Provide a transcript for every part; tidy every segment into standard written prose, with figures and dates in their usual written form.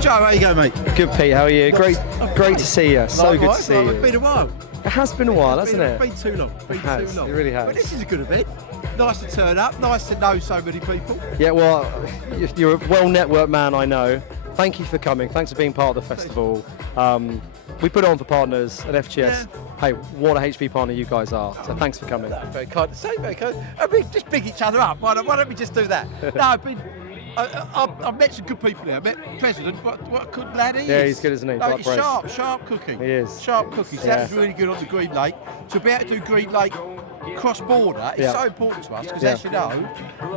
Joe, how you going, mate? Good, Pete. How are you? Great to see you. So good to see you. It's been a while. It has been a while, hasn't it? It's been too long. It has. It really has. But this is a good event. Nice to turn up. Nice to know so many people. Yeah, well, you're a well-networked man, I know. Thank you for coming. Thanks for being part of the festival. We put it on for partners at FGS. Yeah. Hey, what a HPE partner you guys are. So thanks for coming. That's very kind to say, very kind. I mean, just big each other up. Why don't we just do that? No, I've met some good people here. I met the President. What a good lad he is. Yeah, he's good, isn't he? No, he's sharp cooking. He is. Sharp cooking. So that was really good on the Green Lake. To be able to do Green Lake cross-border is so important to us because, as you know,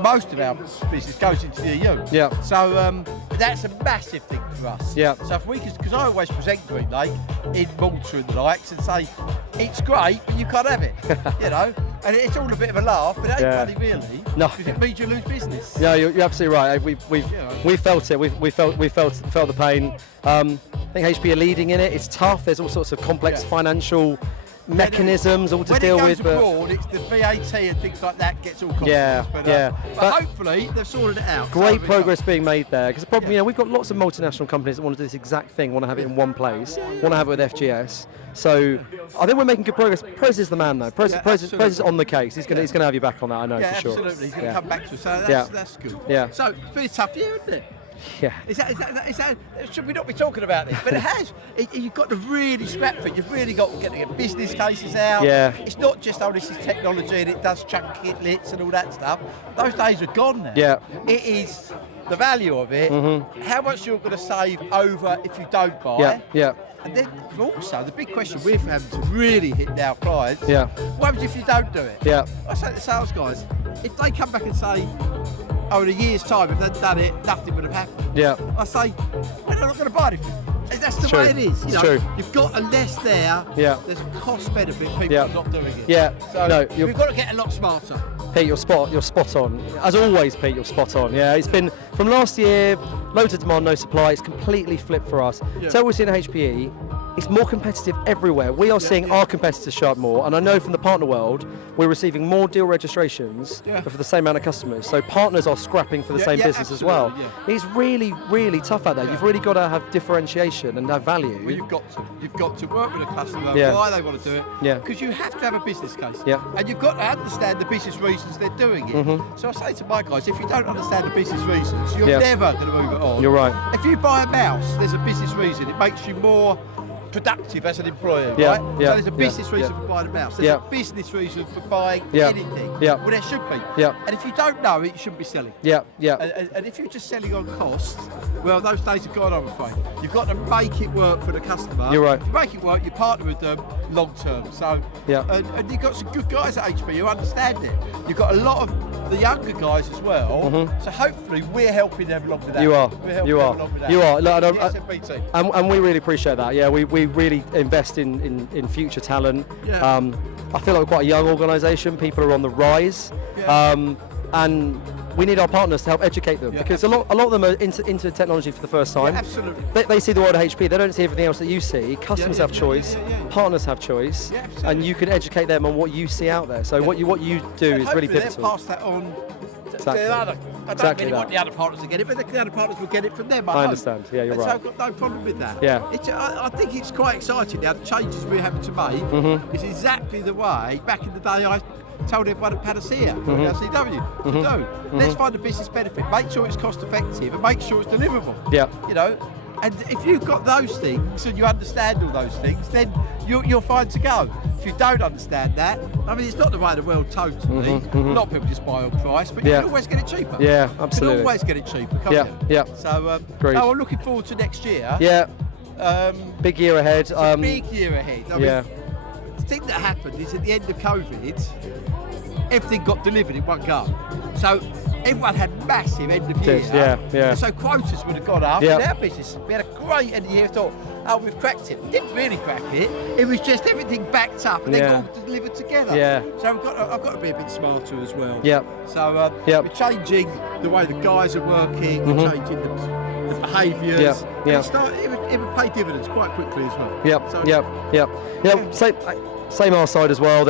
most of our business goes into the EU. Yeah. So that's a massive thing for us. Yeah. So if we could, because I always present Green Lake in Malta and the likes and say, it's great, but you can't have it, you know? And it's all a bit of a laugh, but it ain't funny really. No. Because it means you lose business. Yeah, you're absolutely right. We felt it. We felt the pain. I think HPE are leading in it. It's tough. There's all sorts of complex financial mechanisms all to deal with. When it goes abroad, it's the VAT and things like that gets all complex. Yeah. But hopefully they've sorted it out. Great progress being made there. Because the problem, we've got lots of multinational companies that want to do this exact thing, want to have it in one place, want to have it with FGS. So I think we're making good progress. Prez is the man though. Prez is on the case. He's going to have you back on that, I know for sure. Absolutely. He's going to come back to us. So that's good. Yeah. So it's been a tough year, isn't it? Yeah. Is that, should we not be talking about this? But it has. You've got to really scrap for it. You've really got to get business cases out. Yeah. It's not just, this is technology and it does chuck kitlets and all that stuff. Those days are gone now. Yeah. It is the value of it, how much you're going to save over if you don't buy. Yeah. Yeah. And then also, the big question we're having to really hit our clients, what happens if you don't do it? Yeah. I say to the sales guys, if they come back and say, in a year's time, if they'd done it, nothing would have happened. Yeah. I say, well, they're not going to buy anything. That's the way it is. It's true. You've got, unless there's a cost benefit, people are not doing it. Yeah. So we've got to get a lot smarter. Pete, you're spot on. As always, Pete, you're spot on. Yeah, it's been from last year, loads of demand, no supply. It's completely flipped for us. Yeah. So we're seeing at HPE, it's more competitive everywhere. We are seeing our competitors show up more, and I know from the partner world, we're receiving more deal registrations for the same amount of customers. So partners are scrapping for the same business as well. Yeah. It's really, really tough out there. You've really got to have differentiation and have value. Well, you've got to work with a customer, why they want to do it. Yeah. Because you have to have a business case. Yeah. And you've got to understand the business reasons they're doing it. So I say to my guys, if you don't understand the business reasons, you're never going to move it on. You're right. If you buy a mouse, there's a business reason. It makes you more productive as an employer, right? Yeah. So there's a business reason for buying a mouse. There's a business reason for buying anything. Yeah. Well, there should be. Yeah. And if you don't know it, you shouldn't be selling. Yeah. Yeah. And if you're just selling on cost, well, those days are gone, I'm afraid. You've got to make it work for the customer. You're right. If you make it work, you partner with them long term. So, and you've got some good guys at HPE who understand it. You've got a lot of the younger guys as well. So hopefully we're helping them along with that. You are. We're helping You are. them along with that. You are. Look, The SMB team. And we really appreciate that. Yeah, we really invest in future talent. Yeah. I feel like we're quite a young organisation. People are on the rise, and we need our partners to help educate them because a lot of them are into technology for the first time. Yeah, absolutely. They see the world of HPE. They don't see everything else that you see. Customers have choice. Partners have choice, and you can educate them on what you see out there. So what you do is really pivotal. They'll pass that on. I don't really want the other partners to get it, but the other partners will get it from them. I understand. Yeah, you're right. So I've got no problem with that. Yeah. I think it's quite exciting now. The changes we're having to make is exactly the way back in the day I told everyone at Panacea, LCW, to do. Let's find a business benefit, make sure it's cost effective, and make sure it's deliverable. Yeah. You know, and if you've got those things and you understand all those things, then you're fine to go. If you don't understand that, I mean, it's not the way of the world totally. A lot of people just buy on price, but you can always get it cheaper. Yeah, absolutely. You can always get it cheper, can't you? Yeah. So, I'm looking forward to next year. Yeah. Big year ahead. It's a big year ahead. I mean, the thing that happened is at the end of COVID, everything got delivered in one go. So everyone had massive end of year. Yeah. So quotas would have gone up Yeah. in our business. We had a great end of year. Thought, we've cracked it. We didn't really crack it. It was just everything backed up and then all delivered together. Yeah. So I've got to be a bit smarter as well. Yeah. So we're changing the way the guys are working. We're changing the behaviours. Yeah. It would pay dividends quite quickly as well. Yep. Same our side as well.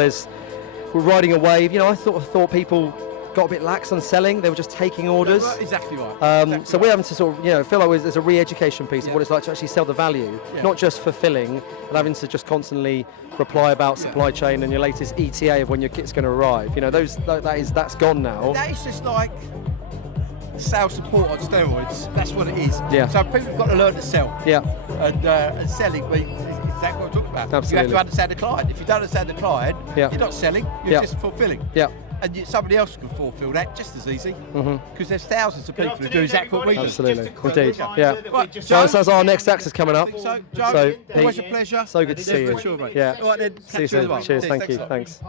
We're riding a wave. I thought people got a bit lax on selling. They were just taking orders. Exactly right. So we're having to sort of, feel like there's a re-education piece of what it's like to actually sell the value, not just fulfilling, but having to just constantly reply about supply chain and your latest ETA of when your kit's going to arrive. That's gone now. That is just like sales support on steroids. That's what it is. Yeah. So people have got to learn to sell. Yeah. And selling is exactly what I'm talking about. Absolutely. You have to understand the client. If you don't understand the client, you're not selling. You're just fulfilling. Yeah. And somebody else can fulfil that just as easy. Because there's thousands of people who do exactly what we do. Absolutely. Indeed. Yeah. Right, Joe, sounds like our next act is coming up. So, Joe, always a pleasure. So good to see you. Sure, mate. Yeah. All right then. See you Catch you in a soon. while. Cheers. Thank you. a lot. Thanks.